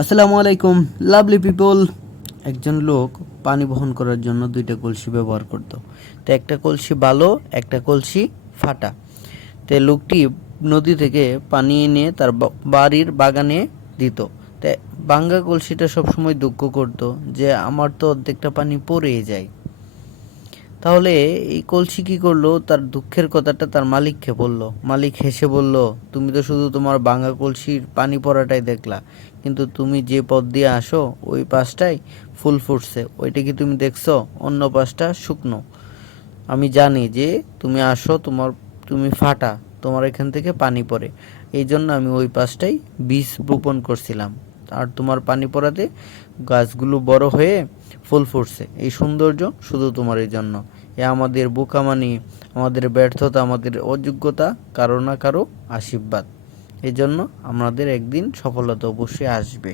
আসসালামু আলাইকুম lovely people. একজন লোক পানি বহন করার জন্য দুইটা কলসি ব্যবহার করত। তো একটা কলসি ভালো, একটা কলসি ফাটা। তো লোকটি নদী থেকে পানি এনে তার বাড়ির বাগানে দিত। তো ভাঙ্গা কলসিটা সবসময় দুঃখ করত যে আমার তো অর্ধেকটা পানি পড়েই যায়। তাহলে এই কলসি কি করলো, তার দুঃখের কথাটা তার মালিককে বলল। মালিক হেসে বলল, তুমি তো শুধু তোমার ভাঙা কলসির পানি পড়াটাই দেখলা, কিন্তু তুমি যে পথ দিয়ে আসো ওই পাশটাই ফুল ফুটছে, ওইটা কি তুমি দেখছো? অন্য পাশটা শুকনো। আমি জানি যে তুমি আসো, তুমি ফাটা, তোমার এখান থেকে পানি পড়ে, এই জন্য আমি ওই পাশটাই বীজ বপন করছিলাম। আর তোমার পানি পড়াতে গাছগুলো বড় হয়ে ফুল ফুটছে। এই সৌন্দর্য শুধু তোমার এই জন্য। এ আমাদের বোকামানি, আমাদের ব্যর্থতা, আমাদের অযোগ্যতা, কারো না কারো আশীর্বাদ। এই জন্য আমাদের একদিন সফলতা অবশ্যই আসবে।